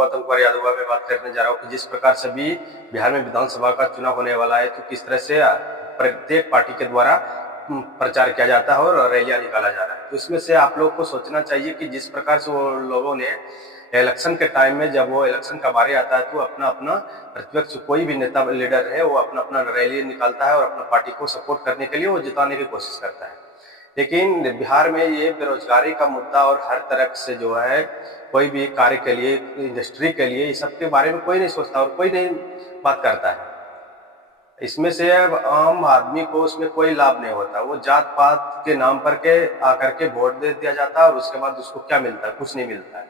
गौतम कुमार यादव मैं बात करने जा रहा हूँ कि जिस प्रकार से अभी बिहार में विधानसभा का चुनाव होने वाला है, तो किस तरह से प्रत्येक पार्टी के द्वारा प्रचार किया जाता है और रैलियां निकाला जा रहा है। तो इसमें से आप लोग को सोचना चाहिए कि जिस प्रकार से वो लोगों ने इलेक्शन के टाइम में, जब वो इलेक्शन का बारी आता है, तो अपना अपना प्रतिपक्ष कोई भी नेता लीडर है वो अपना अपना रैली निकालता है और अपना पार्टी को सपोर्ट करने के लिए वो जिताने की कोशिश करता है। लेकिन बिहार में ये बेरोजगारी का मुद्दा और हर तरह से जो है कोई भी कार्य के लिए, इंडस्ट्री के लिए, इस सब के बारे में कोई नहीं सोचता और कोई नहीं बात करता है। इसमें से अब आम आदमी को उसमें कोई लाभ नहीं होता। वो जात पात के नाम पर के आकर के वोट दे दिया जाता है और उसके बाद उसको क्या मिलता है? कुछ नहीं मिलता है।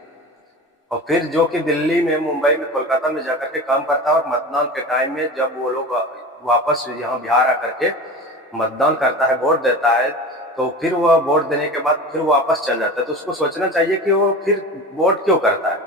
और फिर जो कि दिल्ली में, मुंबई में, कोलकाता में जाकर के काम करता है और मतदान के टाइम में जब वो लोग वापस यहाँ बिहार आकर के मतदान करता है, वोट देता है, तो फिर वह वोट देने के बाद फिर वो वापस चल जाता है। तो उसको सोचना चाहिए कि वो फिर वोट क्यों करता है।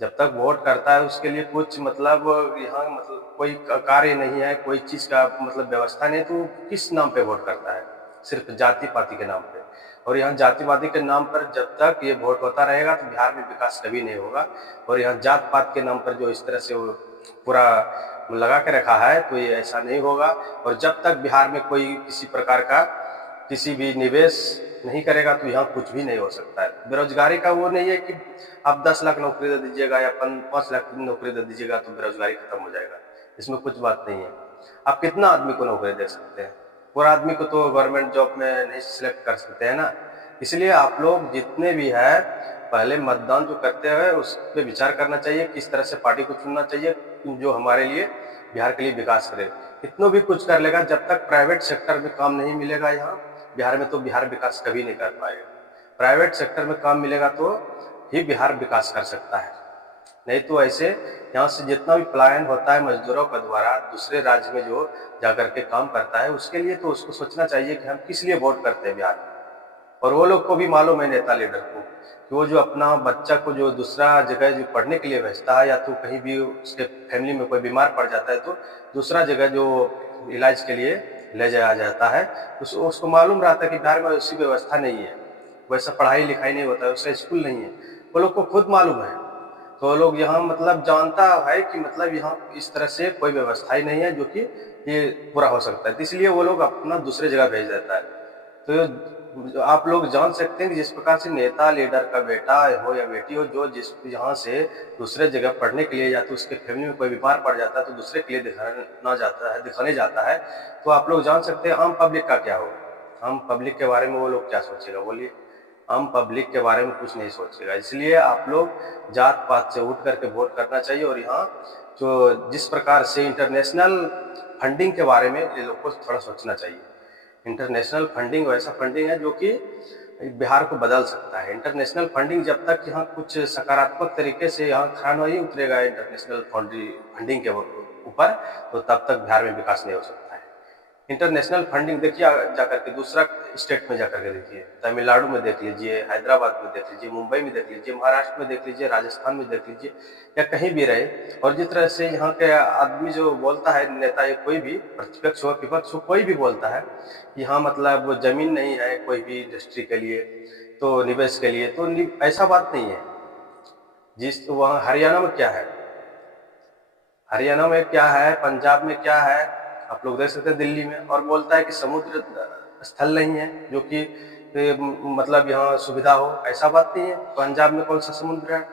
जब तक वोट करता है उसके लिए कुछ मतलब यहाँ मतलब कोई कार्य नहीं है, कोई चीज का मतलब व्यवस्था नहीं, तो किस नाम पे वोट करता है? सिर्फ जाति पाति के नाम पे। और यहाँ जातिवादी के नाम पर जब तक ये वोट होता रहेगा तो बिहार में विकास कभी नहीं होगा। और यहाँ जात पात के नाम पर जो इस तरह से वो पूरा लगा के रखा है, तो ये ऐसा नहीं होगा। और जब तक बिहार में कोई किसी प्रकार का किसी भी निवेश नहीं करेगा तो यहाँ कुछ भी नहीं हो सकता है। बेरोजगारी का वो नहीं है कि आप 10 लाख नौकरी दे दीजिएगा या 5 लाख नौकरी दे दीजिएगा तो बेरोजगारी खत्म हो जाएगा। इसमें कुछ बात नहीं है। आप कितना आदमी को नौकरी दे सकते हैं? पूरा आदमी को तो गवर्नमेंट जॉब में नहीं सिलेक्ट कर सकते हैं ना। इसलिए आप लोग जितने भी है पहले मतदान जो करते हैं उस पर विचार करना चाहिए, किस तरह से पार्टी को चुनना चाहिए जो हमारे लिए, बिहार के लिए विकास करे। कितनों भी कुछ कर लेगा, जब तक प्राइवेट सेक्टर में काम नहीं मिलेगा यहाँ बिहार में, तो बिहार विकास कभी नहीं कर पाएगा। प्राइवेट सेक्टर में काम मिलेगा तो ही बिहार विकास कर सकता है। नहीं तो ऐसे यहाँ से जितना भी पलायन होता है मजदूरों का द्वारा दूसरे राज्य में जो जाकर के काम करता है, उसके लिए तो उसको सोचना चाहिए कि हम किस लिए वोट करते हैं बिहार में। और वो लोग को भी मालूम है, नेता लीडर को, कि वो जो अपना बच्चा को जो दूसरा जगह जो पढ़ने के लिए भेजता है, या तो कहीं भी उसके फैमिली में कोई बीमार पड़ जाता है तो दूसरा जगह जो इलाज के लिए ले जाया जाता है, उसको मालूम रहता है कि बिहार में वैसी व्यवस्था नहीं है, वैसा पढ़ाई लिखाई नहीं होता है, वैसा स्कूल नहीं है। वो लोग को खुद मालूम है। तो वो लोग यहाँ मतलब जानता है कि मतलब यहाँ इस तरह से कोई व्यवस्था ही नहीं है जो कि ये पूरा हो सकता है, तो इसलिए वो लोग अपना दूसरे जगह भेज देता है। तो आप लोग जान सकते हैं कि जिस प्रकार से नेता लीडर का बेटा हो या बेटी हो, जो जिस यहाँ से दूसरे जगह पढ़ने के लिए या तो उसके फैमिली में कोई बीमार पड़ जाता है तो दूसरे के लिए दिखाने जाता है, तो आप लोग जान सकते हैं आम पब्लिक का क्या होगा। आम पब्लिक के बारे में वो लोग क्या सोचेगा? बोलिए। आम पब्लिक के बारे में कुछ नहीं सोचेगा। इसलिए आप लोग जात पात से उठ करके वोट करना चाहिए। और यहाँ जो जिस प्रकार से इंटरनेशनल फंडिंग के बारे में ये लोग को थोड़ा सोचना चाहिए। इंटरनेशनल फंडिंग वैसा फंडिंग है जो कि बिहार को बदल सकता है। इंटरनेशनल फंडिंग जब तक यहाँ कुछ सकारात्मक तरीके से यहाँ खरा नहीं उतरेगा इंटरनेशनल फंडिंग के ऊपर, तो तब तक बिहार में विकास नहीं हो सकता है। इंटरनेशनल फंडिंग देखिए, जाकर के दूसरा स्टेट में जाकर के देखिए, तमिलनाडु में देख लीजिए, हैदराबाद में देख लीजिए, मुंबई में देख लीजिए, महाराष्ट्र में देख लीजिए, राजस्थान में देख लीजिए, या कहीं भी रहे। और जिस तरह से यहाँ के आदमी जो बोलता है, नेता या कोई भी प्रतिपक्ष हो विपक्ष हो, कोई भी बोलता है यहाँ मतलब जमीन नहीं है कोई भी इंडस्ट्री के लिए, तो निवेश के लिए, तो ऐसा बात नहीं है। जिस वहाँ हरियाणा में क्या है, हरियाणा में क्या है, पंजाब में क्या है, आप लोग देख सकते हैं दिल्ली में। और बोलता है कि समुद्र स्थल नहीं है जो कि मतलब यहाँ सुविधा हो, ऐसा बात नहीं है। पंजाब में कौन सा समुद्र है,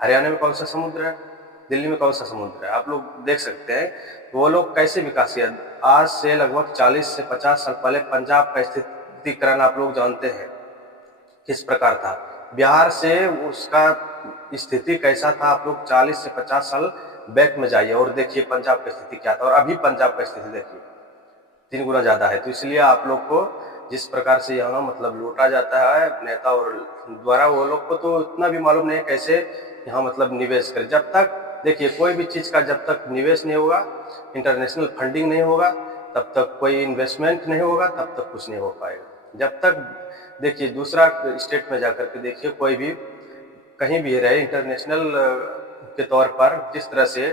हरियाणा में कौन सा समुद्र है, दिल्ली में कौन सा समुद्र है? आप लोग देख सकते हैं वो लोग कैसे विकास किया। आज से लगभग 40 से 50 साल पहले पंजाब का स्थितिकरण आप लोग जानते हैं किस प्रकार था। बिहार से उसका स्थिति कैसा था, आप लोग 40 से 50 साल बैक में जाइए और देखिए पंजाब की स्थिति क्या था, और अभी पंजाब की स्थिति देखिए 3 गुना ज्यादा है। तो इसलिए आप लोग को जिस प्रकार से यहाँ मतलब लूटा जाता है नेता और द्वारा, वो लोग को तो इतना भी मालूम नहीं कैसे यहाँ मतलब निवेश करें। जब तक देखिए कोई भी चीज का जब तक निवेश नहीं होगा, इंटरनेशनल फंडिंग नहीं होगा, तब तक कोई इन्वेस्टमेंट नहीं होगा, तब तक कुछ नहीं हो पाएगा। जब तक देखिए दूसरा स्टेट में जाकर के देखिए, कोई भी कहीं भी रहे, इंटरनेशनल के तौर पर जिस तरह से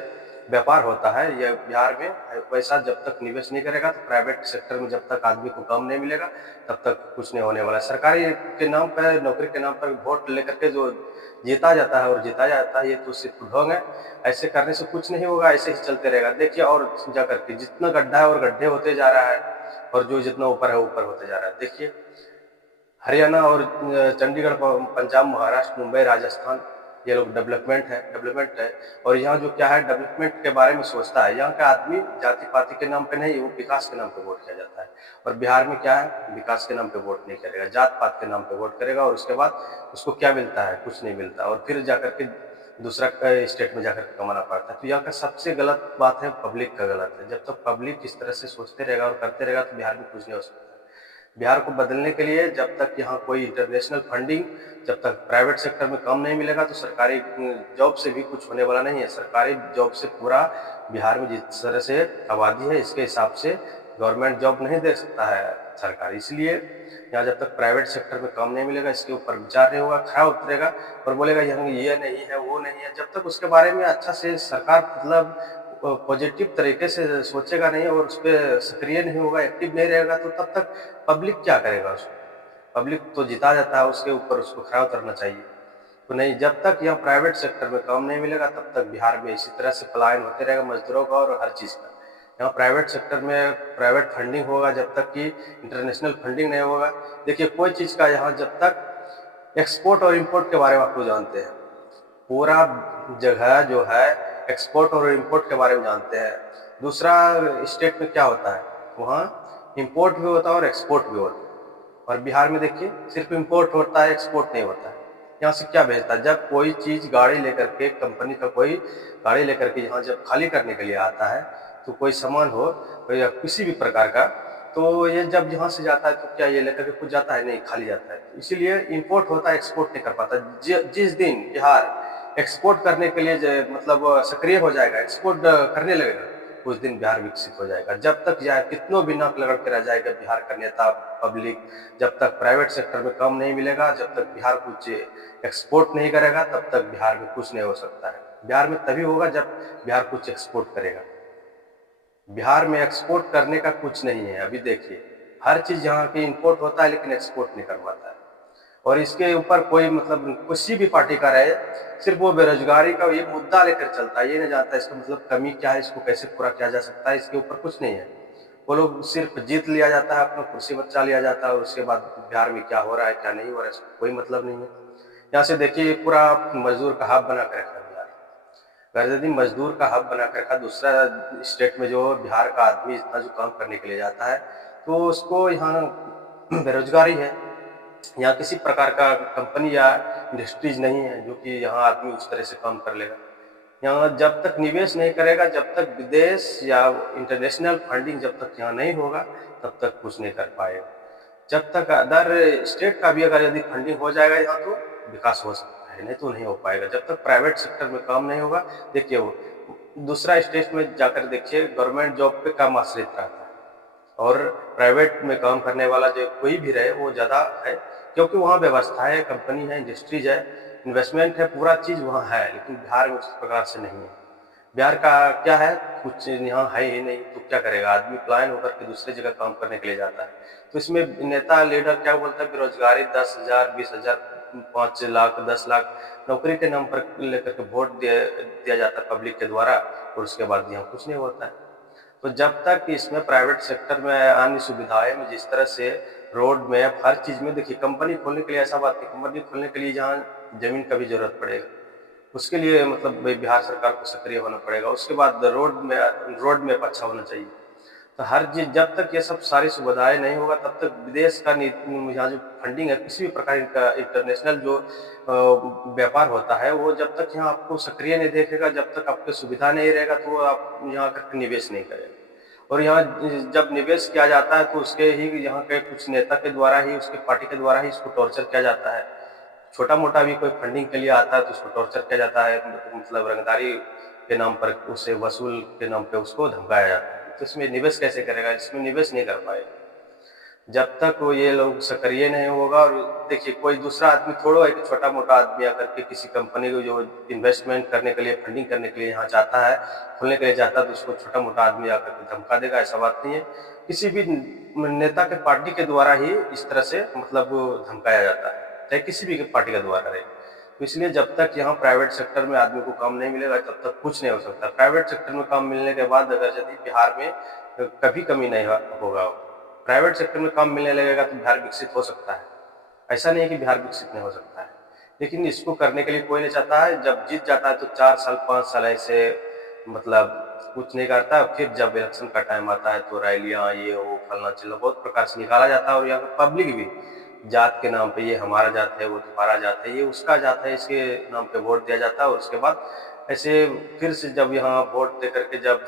व्यापार होता है यह बिहार में, वैसा जब तक निवेश नहीं करेगा तो प्राइवेट सेक्टर में जब तक आदमी को काम नहीं मिलेगा तब तक कुछ नहीं होने वाला। सरकारी के नाम पर, नौकरी के नाम पर वोट लेकर के जो जीता जाता है और जिताया जाता है, ये तो सिर्फ ढोंग है। ऐसे करने से कुछ नहीं होगा, ऐसे ही चलते रहेगा। देखिए और जा करके जितना गड्ढा है और गड्ढे होते जा रहा है, और जो जितना ऊपर है ऊपर होते जा रहा है। देखिए हरियाणा और चंडीगढ़, पंजाब, महाराष्ट्र, मुंबई, राजस्थान, ये लोग डेवलपमेंट है। और यहाँ जो क्या है, डेवलपमेंट के बारे में सोचता है। यहाँ का आदमी जाति पाति के नाम पे नहीं, वो विकास के नाम पे वोट किया जाता है। और बिहार में क्या है, विकास के नाम पे वोट नहीं करेगा, जात पात के नाम पे वोट करेगा, और उसके बाद उसको क्या मिलता है, कुछ नहीं मिलता, और फिर जाकर के दूसरा स्टेट में जाकर के कमाना पड़ता है। तो यहाँ का सबसे गलत बात है, पब्लिक का गलत है। जब तक पब्लिक इस तरह से सोचते रहेगा और करते रहेगा तो बिहार में कुछ नहीं हो सकता। बिहार को बदलने के लिए जब तक यहाँ कोई इंटरनेशनल फंडिंग, जब तक प्राइवेट सेक्टर में काम नहीं मिलेगा तो सरकारी जॉब से भी कुछ होने वाला नहीं है। सरकारी जॉब से पूरा बिहार में जिस तरह से आबादी है, इसके हिसाब से गवर्नमेंट जॉब नहीं दे सकता है सरकार। इसलिए यहाँ जब तक प्राइवेट सेक्टर में काम नहीं मिलेगा, इसके ऊपर विचार नहीं होगा, खड़ा उतरेगा और बोलेगा यहाँ ये नहीं है, वो नहीं है। जब तक उसके बारे में अच्छा से सरकार मतलब पॉजिटिव तरीके से सोचेगा नहीं और उस पर सक्रिय नहीं होगा, एक्टिव नहीं रहेगा, तो तब तक पब्लिक क्या करेगा उसको। पब्लिक तो जिता जाता है, उसके ऊपर उसको खड़ा उतरना चाहिए। तो नहीं, जब तक यहाँ प्राइवेट सेक्टर में काम नहीं मिलेगा तब तक बिहार में इसी तरह से पलायन होते रहेगा मजदूरों का और हर चीज़ का। यहाँ प्राइवेट सेक्टर में प्राइवेट फंडिंग होगा जब तक कि इंटरनेशनल फंडिंग नहीं होगा। देखिए कोई चीज़ का यहाँ जब तक एक्सपोर्ट और इम्पोर्ट के बारे में आप लोग जानते हैं, पूरा जगह जो है एक्सपोर्ट और इंपोर्ट के बारे में जानते हैं। दूसरा स्टेट में क्या होता है, वहाँ इंपोर्ट भी होता है और एक्सपोर्ट भी होता है। और बिहार में देखिए सिर्फ इंपोर्ट होता है, एक्सपोर्ट नहीं होता है। यहाँ से क्या भेजता है, जब कोई चीज़ गाड़ी लेकर के, कंपनी का कोई गाड़ी लेकर के यहाँ जब खाली करने के लिए आता है, तो कोई सामान हो या किसी भी प्रकार का, तो ये जब यहाँ से जाता है तो क्या ये लेकर के कुछ जाता है, नहीं, खाली जाता है। इसीलिए इंपोर्ट होता है, एक्सपोर्ट नहीं कर पाता। जिस दिन बिहार एक्सपोर्ट करने के लिए मतलब सक्रिय हो जाएगा, एक्सपोर्ट करने लगेगा, उस दिन बिहार विकसित हो जाएगा। जब तक जाए कितनों भी नाक लगा के रह जाएगा बिहार का नेता पब्लिक, जब तक प्राइवेट सेक्टर में काम नहीं मिलेगा, जब तक बिहार कुछ एक्सपोर्ट नहीं करेगा, तब तक बिहार में कुछ नहीं हो सकता है। बिहार में तभी होगा जब बिहार कुछ एक्सपोर्ट करेगा। बिहार में एक्सपोर्ट करने का कुछ नहीं है। अभी देखिए हर चीज़ यहाँ की इंपोर्ट होता है लेकिन एक्सपोर्ट नहीं कर पाता है। और इसके ऊपर कोई मतलब किसी भी पार्टी का रहे, सिर्फ वो बेरोजगारी का ये मुद्दा लेकर चलता है, ये नहीं जानता इसका मतलब कमी क्या है, इसको कैसे पूरा किया जा सकता है, इसके ऊपर कुछ नहीं है। वो लोग सिर्फ जीत लिया जाता है, अपना कुर्सी बचा लिया जाता है, और उसके बाद बिहार में क्या हो रहा है क्या नहीं हो रहा है इसको कोई मतलब नहीं है। यहाँ से देखिए पूरा मजदूर का हब बना कर रखा है बिहार, गर्जदी मजदूर का हब बना कर रखा। दूसरा स्टेट में जो बिहार का आदमी इतना जो काम करने के लिए जाता है, तो उसको यहाँ बेरोजगारी है। यहाँ किसी प्रकार का कंपनी या इंडस्ट्रीज नहीं है जो कि यहाँ आदमी उस तरह से काम कर लेगा। यहाँ जब तक निवेश नहीं करेगा, जब तक विदेश या इंटरनेशनल फंडिंग जब तक यहाँ नहीं होगा, तब तक कुछ नहीं कर पाएगा। जब तक अदर स्टेट का भी अगर यदि फंडिंग हो जाएगा यहाँ तो विकास हो सकता है, नहीं तो नहीं हो पाएगा। जब तक प्राइवेट सेक्टर में काम नहीं होगा, देखिए वो दूसरा स्टेट में जाकर देखिए गवर्नमेंट जॉब पे कम आश्रित रहता है, और प्राइवेट में काम करने वाला जो कोई भी रहे वो ज़्यादा है, क्योंकि वहाँ व्यवस्था है, कंपनी है, इंडस्ट्रीज है, इन्वेस्टमेंट है, पूरा चीज़ वहाँ है। लेकिन बिहार में उस प्रकार से नहीं है। बिहार का क्या है, कुछ यहाँ है ही नहीं, तो क्या करेगा आदमी, पलायन होकर के दूसरी जगह काम करने के लिए जाता है। तो इसमें नेता लीडर क्या बोलता है, बेरोजगारी 10,000, 20,000, 5 लाख, 10 लाख नौकरी के नाम पर लेकर के वोट दिया जाता है पब्लिक के द्वारा, और उसके बाद यहाँ कुछ नहीं होता है। तो जब तक इसमें प्राइवेट सेक्टर में अन्य सुविधाएं में जिस तरह से रोड में हर चीज़ में, देखिए कंपनी खोलने के लिए ऐसा बात है, कंपनी खोलने के लिए जहाँ जमीन का भी जरूरत पड़ेगा, उसके लिए मतलब बिहार सरकार को सक्रिय होना पड़ेगा। उसके बाद रोड में अच्छा होना चाहिए। तो हर चीज जब तक ये सब सारी सुविधाएं नहीं होगा, तब तक विदेश का यहाँ जो फंडिंग है, किसी भी प्रकार का इंटरनेशनल जो व्यापार होता है, वो जब तक यहाँ आपको सक्रिय नहीं देखेगा, जब तक आपको सुविधा नहीं रहेगा, तो आप यहाँ करके निवेश नहीं करेंगे। और यहाँ जब निवेश किया जाता है तो उसके ही यहाँ के कुछ नेता के द्वारा ही, उसके पार्टी के द्वारा ही इसको टॉर्चर किया जाता है। छोटा मोटा भी कोई फंडिंग के लिए आता है तो उसको टॉर्चर किया जाता है, मतलब रंगदारी के नाम पर, उसे वसूल के नाम पे उसको धमकाया जाता है। तो इसमें निवेश कैसे करेगा, इसमें निवेश नहीं कर पाएगा। जब तक वो ये लोग सक्रिय नहीं होगा। और देखिए, कोई दूसरा आदमी थोड़ा है कि छोटा मोटा आदमी आकर के किसी कंपनी को जो इन्वेस्टमेंट करने के लिए, फंडिंग करने के लिए यहाँ चाहता है, खोलने के लिए चाहता है, तो उसको छोटा मोटा आदमी आकर के धमका देगा, ऐसा बात नहीं है। किसी भी नेता के पार्टी के द्वारा ही इस तरह से मतलब धमकाया जाता है, चाहे किसी भी पार्टी के द्वारा रहे। तो इसलिए जब तक यहाँ प्राइवेट सेक्टर में आदमी को काम नहीं मिलेगा, तब तक कुछ नहीं हो सकता। प्राइवेट सेक्टर में काम मिलने के बाद अगर यदि बिहार में कभी कमी नहीं होगा, प्राइवेट सेक्टर में काम मिलने लगेगा, तो बिहार विकसित हो सकता है। ऐसा नहीं है कि बिहार विकसित नहीं हो सकता है, लेकिन इसको करने के लिए कोई नहीं चाहता है। जब जीत जाता है तो 4 साल 5 साल ऐसे मतलब कुछ नहीं करता। फिर जब इलेक्शन का टाइम आता है तो रैलियां, ये वो फलना चिल्ला बहुत प्रकार से निकाला जाता है। और यहाँ पे पब्लिक भी जात के नाम पे, ये हमारा जात है, वो तुम्हारा जात है, ये उसका जात है, इसके नाम पे वोट दिया जाता है। और उसके बाद ऐसे फिर से जब यहाँ वोट दे करके जब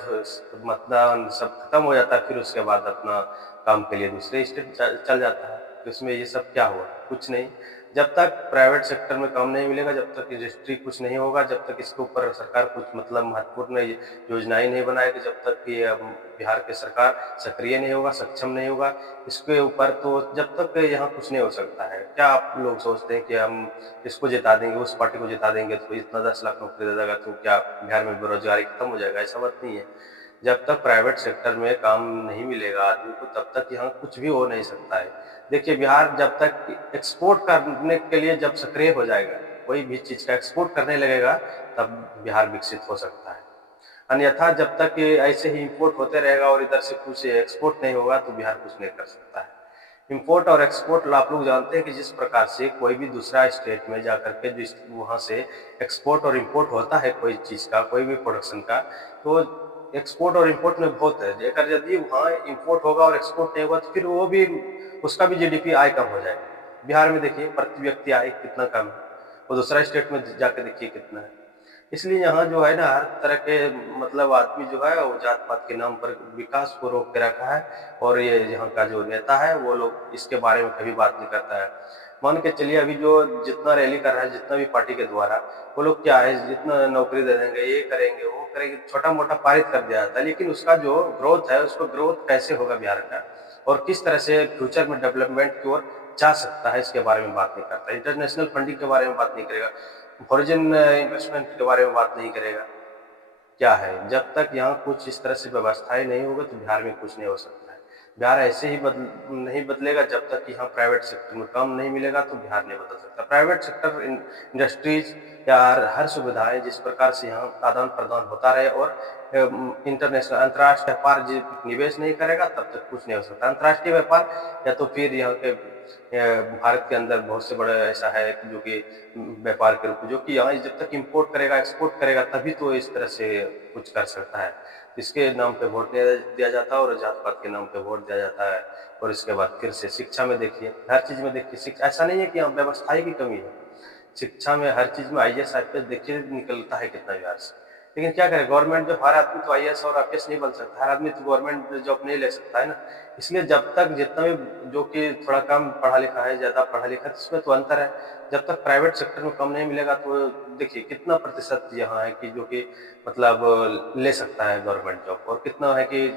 मतदान सब खत्म हो जाता है, फिर उसके बाद अपना काम के लिए दूसरे स्टेट चल जाता है। तो इसमें ये सब क्या हुआ? कुछ नहीं। जब तक प्राइवेट सेक्टर में काम नहीं मिलेगा, जब तक इंडस्ट्री कुछ नहीं होगा, जब तक इसके ऊपर सरकार कुछ मतलब महत्वपूर्ण योजनाएं नहीं बनाएगी, जब तक ये बिहार की सरकार सक्रिय नहीं होगा, सक्षम नहीं होगा इसके ऊपर, तो जब तक यहाँ कुछ नहीं हो सकता है। क्या आप लोग सोचते हैं कि हम इसको जिता देंगे, उस पार्टी को जिता देंगे तो इतना 10 लाख नौकरी दे देगा, तो क्या बिहार में बेरोजगारी खत्म हो जाएगा? ऐसा बात नहीं है। जब तक प्राइवेट सेक्टर में काम नहीं मिलेगा आदमी को, तब तक यहाँ कुछ भी हो नहीं सकता है। देखिए, बिहार जब तक एक्सपोर्ट करने के लिए जब सक्रिय हो जाएगा, कोई भी चीज का एक्सपोर्ट करने लगेगा, तब बिहार विकसित हो सकता है। अन्यथा जब तक ये ऐसे ही इंपोर्ट होते रहेगा और इधर से कुछ एक्सपोर्ट नहीं होगा, तो बिहार कुछ नहीं कर सकता है। इंपोर्ट और एक्सपोर्ट आप लोग जानते हैं कि जिस प्रकार से कोई भी दूसरा स्टेट में जाकर के जिस वहाँ से एक्सपोर्ट और इंपोर्ट होता है कोई चीज़ का, कोई भी प्रोडक्शन का, तो एक्सपोर्ट और इंपोर्ट में बहुत है। अगर यदि वहाँ इंपोर्ट होगा और एक्सपोर्ट नहीं होगा, तो फिर वो भी, उसका भी जीडीपी आय कम हो जाएगा। बिहार में देखिए प्रति व्यक्ति आय कितना कम है, वो दूसरा स्टेट में जाके देखिए कितना है। इसलिए यहाँ जो है ना, हर तरह के मतलब आदमी जो है वो जात पात के नाम पर विकास को रोक के रखा है। और ये यहाँ का जो नेता है वो लोग इसके बारे में कभी बात नहीं करता है। मान के चलिए, अभी जो जितना रैली कर रहा है, जितना भी पार्टी के द्वारा, वो लोग क्या है, जितना नौकरी दे देंगे, ये करेंगे, वो करेंगे, छोटा मोटा पारित कर दिया जाता है। लेकिन उसका जो ग्रोथ है, उसको ग्रोथ कैसे होगा बिहार का, और किस तरह से फ्यूचर में डेवलपमेंट की ओर जा सकता है, इसके बारे में बात नहीं करता। इंटरनेशनल फंडिंग के बारे में बात नहीं करेगा, फॉरेन इन्वेस्टमेंट के बारे में बात नहीं करेगा। क्या है, जब तक यहाँ कुछ इस तरह से व्यवस्थाएं नहीं होगा, तो बिहार में कुछ नहीं हो सकता है। बिहार ऐसे ही नहीं बदलेगा जब तक यहाँ प्राइवेट सेक्टर में काम नहीं मिलेगा, तो बिहार नहीं बदल सकता। प्राइवेट सेक्टर इंडस्ट्रीज या हर सुविधाएं जिस प्रकार से यहाँ आदान प्रदान होता रहे, और इंटरनेशनल अंतर्राष्ट्रीय व्यापार निवेश नहीं करेगा, तब तक कुछ नहीं हो सकता। अंतर्राष्ट्रीय व्यापार, या तो फिर यहाँ के भारत के अंदर बहुत से बड़ा ऐसा है जो कि व्यापार के रूप में, जो कि यहाँ जब तक इंपोर्ट करेगा, एक्सपोर्ट करेगा, तभी तो इस तरह से कुछ कर सकता है। इसके नाम पे वोट दिया जाता है, और जात पात के नाम पे वोट दिया जाता है। और इसके बाद फिर से शिक्षा में देखिए, हर चीज में देखिए, शिक्षा ऐसा नहीं है कि यहाँ व्यवस्था की कमी है। शिक्षा में हर चीज में आईएएस आईपीएस देखिए निकलता है कितना बिहार से। लेकिन क्या करें, गवर्नमेंट जो, हर आदमी तो आईएएस और आईपीएस नहीं बन सकता, हर आदमी तो गवर्नमेंट जॉब नहीं ले सकता है ना। इसलिए जब तक जितना भी जो कि थोड़ा कम पढ़ा लिखा है, ज्यादा पढ़ा लिखा है, इसमें तो अंतर है। जब तक प्राइवेट सेक्टर में कम नहीं मिलेगा, तो देखिए कितना प्रतिशत यहाँ है कि जो कि मतलब ले सकता है गवर्नमेंट जॉब, और कितना है कि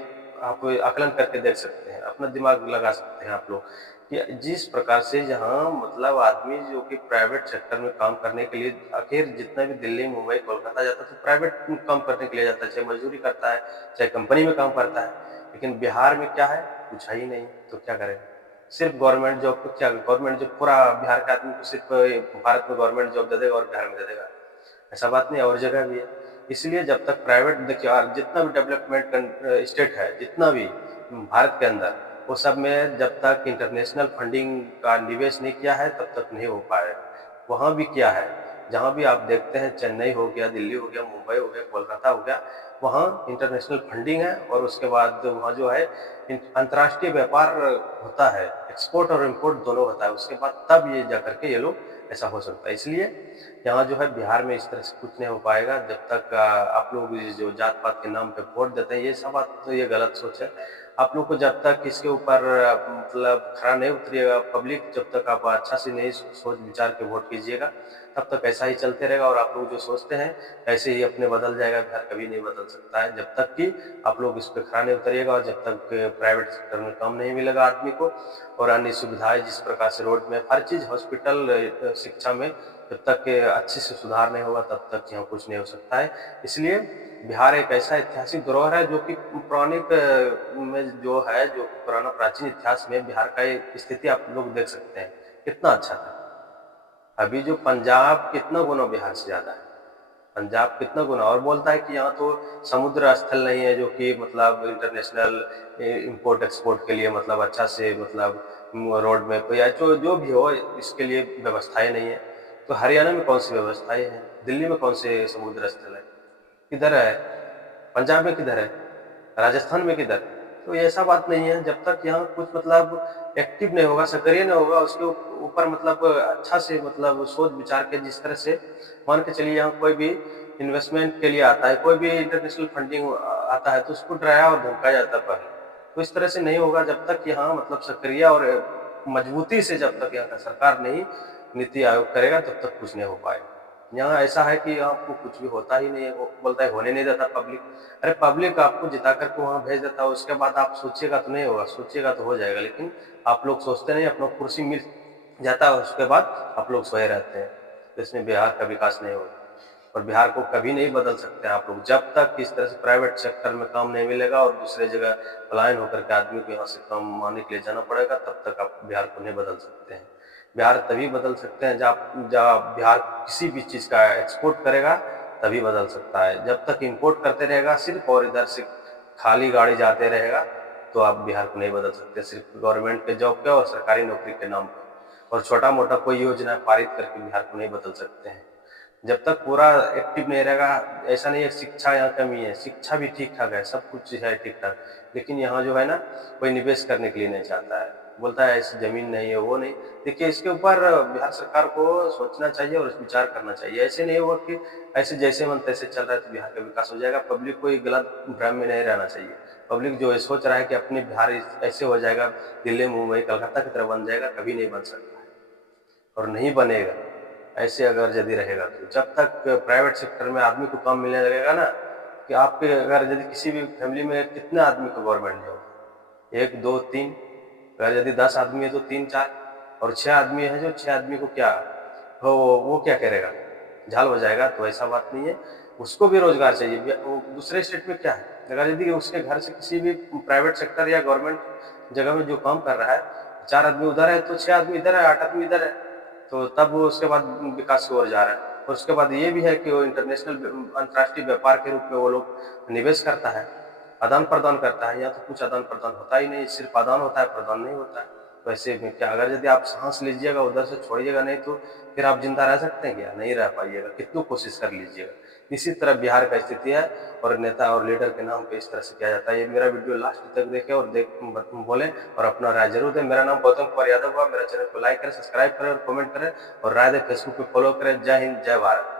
आप आकलन करके देख सकते हैं, अपना दिमाग लगा सकते हैं आप लोग, कि जिस प्रकार से यहाँ मतलब आदमी जो कि प्राइवेट सेक्टर में काम करने के लिए, आखिर जितना भी दिल्ली, मुंबई, कोलकाता जाता है, तो प्राइवेट में काम करने के लिए जाता है, चाहे मजदूरी करता है, चाहे कंपनी में काम करता है। लेकिन बिहार में क्या है, कुछ है ही नहीं, तो क्या करें? सिर्फ गवर्नमेंट जॉब को, क्या गवर्नमेंट जॉब पूरा बिहार के आदमी को सिर्फ भारत में गवर्नमेंट जॉब दे देगा और बिहार में दे देगा? ऐसा बात नहीं, और जगह भी है। इसलिए जब तक प्राइवेट, देखिए जितना भी डेवलपमेंट स्टेट है, जितना भी भारत के अंदर, वो सब में जब तक इंटरनेशनल फंडिंग का निवेश नहीं किया है, तब तक नहीं हो पाएगा। वहाँ भी क्या है, जहाँ भी आप देखते हैं, चेन्नई हो गया, दिल्ली हो गया, मुंबई हो गया, कोलकाता हो गया, वहाँ इंटरनेशनल फंडिंग है, और उसके बाद वहाँ जो है अंतर्राष्ट्रीय व्यापार होता है, एक्सपोर्ट और इम्पोर्ट दोनों होता है। उसके बाद तब ये जा करके ये लोग ऐसा हो सकता है। इसलिए यहाँ जो है बिहार में इस तरह से कुछ नहीं हो पाएगा, जब तक आप लोग जो जात पात के नाम पे वोट देते हैं, ये सब बात तो ये गलत सोच है। आप लोग को जब तक इसके ऊपर मतलब खरा नहीं उतरिएगा पब्लिक, जब तक आप अच्छा से नहीं सोच विचार के वोट कीजिएगा, तब तक ऐसा ही चलते रहेगा और आप लोग जो सोचते हैं ऐसे ही अपने बदल जाएगा, बिहार कभी नहीं बदल सकता है जब तक कि आप लोग इस पे खरा नहीं उतरिएगा और जब तक प्राइवेट सेक्टर में काम नहीं मिलेगा आदमी को और अन्य सुविधाएं जिस प्रकार से रोड में हर चीज़ हॉस्पिटल शिक्षा में जब तक अच्छे से सुधार नहीं होगा तब तक यहाँ कुछ नहीं हो सकता है। इसलिए बिहार एक ऐसा ऐतिहासिक धरोहर है जो कि पौराणिक में जो है, जो पुराना प्राचीन इतिहास में बिहार का स्थिति आप लोग देख सकते हैं कितना अच्छा था। अभी जो पंजाब कितना गुना बिहार से ज़्यादा है, पंजाब कितना गुना, और बोलता है कि यहाँ तो समुद्र स्थल नहीं है जो कि मतलब इंटरनेशनल इंपोर्ट एक्सपोर्ट के लिए मतलब अच्छा से मतलब रोड में या जो भी हो इसके लिए व्यवस्थाएं नहीं है। तो हरियाणा में कौन सी व्यवस्थाएं हैं, दिल्ली में कौन से समुद्र स्थल है, किधर है, पंजाब में किधर है, राजस्थान में किधर। तो ये ऐसा बात नहीं है, जब तक यहाँ कुछ मतलब एक्टिव नहीं होगा, सक्रिय नहीं होगा, उसके ऊपर मतलब अच्छा से मतलब सोच विचार के जिस तरह से मान के चलिए यहाँ कोई भी इन्वेस्टमेंट के लिए आता है, कोई भी इंटरनेशनल फंडिंग आता है तो उसको डराया और धमकाया जाता है पहले। तो इस तरह से नहीं होगा जब तक यहाँ मतलब सक्रिय और मजबूती से जब तक यहाँ का सरकार नहीं नीति आयोग करेगा तब तक कुछ नहीं हो पाएगा। यहाँ ऐसा है कि आपको कुछ भी होता ही नहीं है, वो बोलता है होने नहीं देता पब्लिक। अरे पब्लिक आपको जिता करके वहाँ भेज देता है, उसके बाद आप सोचिएगा तो नहीं होगा, सोचिएगा तो हो जाएगा, लेकिन आप लोग सोचते नहीं, अपना कुर्सी मिल जाता है उसके बाद आप लोग सोए रहते हैं। तो इसमें बिहार का विकास नहीं होगा और बिहार को कभी नहीं बदल सकते हैं आप लोग जब तक इस तरह से प्राइवेट सेक्टर में काम नहीं मिलेगा और दूसरे जगह पलायन होकर के आदमी को यहाँ से काम आने के लिए जाना पड़ेगा, तब तक आप बिहार को नहीं बदल सकते हैं। बिहार तभी बदल सकते हैं जब जब बिहार किसी भी चीज़ का एक्सपोर्ट करेगा तभी बदल सकता है। जब तक इंपोर्ट करते रहेगा सिर्फ और इधर से खाली गाड़ी जाते रहेगा तो आप बिहार को नहीं बदल सकते, सिर्फ गवर्नमेंट के जॉब पे और सरकारी नौकरी के नाम पे और छोटा मोटा कोई योजना पारित करके बिहार को नहीं बदल सकते हैं। जब तक पूरा एक्टिव नहीं रहेगा, ऐसा नहीं है शिक्षा यहाँ कमी है, शिक्षा भी ठीक ठाक है, सब कुछ है ठीक ठाक, लेकिन यहाँ जो है ना कोई निवेश करने के लिए नहीं चाहता है, बोलता है ऐसी जमीन नहीं है वो नहीं। देखिए इसके ऊपर बिहार सरकार को सोचना चाहिए और विचार करना चाहिए। ऐसे नहीं होगा कि ऐसे जैसे मन तैसे चल रहा है तो बिहार का विकास हो जाएगा। पब्लिक को गलत भ्रम में नहीं रहना चाहिए। पब्लिक जो है सोच रहा है कि अपने बिहार ऐसे हो जाएगा, दिल्ली मुंबई कलकत्ता की तरह बन जाएगा, कभी नहीं बन सकता है और नहीं बनेगा ऐसे अगर यदि रहेगा तो। जब तक प्राइवेट सेक्टर में आदमी को काम मिलने लगेगा ना, कि आपके अगर यदि किसी भी फैमिली में कितने आदमी को गवर्नमेंट जॉब, 1 2 3, अगर यदि 10 आदमी है तो 3 4 और 6 आदमी है, जो 6 आदमी को क्या हो वो क्या करेगा, झाल हो जाएगा। तो ऐसा बात नहीं है, उसको भी रोजगार चाहिए। दूसरे स्टेट में क्या है, अगर यदि उसके घर से किसी भी प्राइवेट सेक्टर या गवर्नमेंट जगह में जो काम कर रहा है 4 आदमी उधर है तो 6 आदमी इधर है, 8 आदमी इधर है, तो तब वो उसके बाद विकास की ओर जा रहा है। और उसके बाद ये भी है कि वो इंटरनेशनल अंतर्राष्ट्रीय व्यापार के रूप में वो लोग निवेश करता है, आदान प्रदान करता है। या तो कुछ आदान प्रदान होता ही नहीं, सिर्फ आदान होता है, प्रदान नहीं होता है। तो ऐसे में क्या, अगर यदि आप सांस लीजिएगा उधर से छोड़िएगा नहीं तो फिर आप जिंदा रह सकते हैं क्या, नहीं रह पाइएगा, कितनी कोशिश कर लीजिएगा। इसी तरह बिहार का स्थिति है और नेता और लीडर के नाम पे इस तरह से किया जाता है। ये मेरा वीडियो लास्ट तक देखें और बोलें और अपना राय जरूर दें। मेरा नाम गौतम कुमार यादव हुआ, मेरा चैनल को लाइक करें, सब्सक्राइब करें और कमेंट करें और राय दें, फेसबुक पे फॉलो करें। जय हिंद, जय भारत।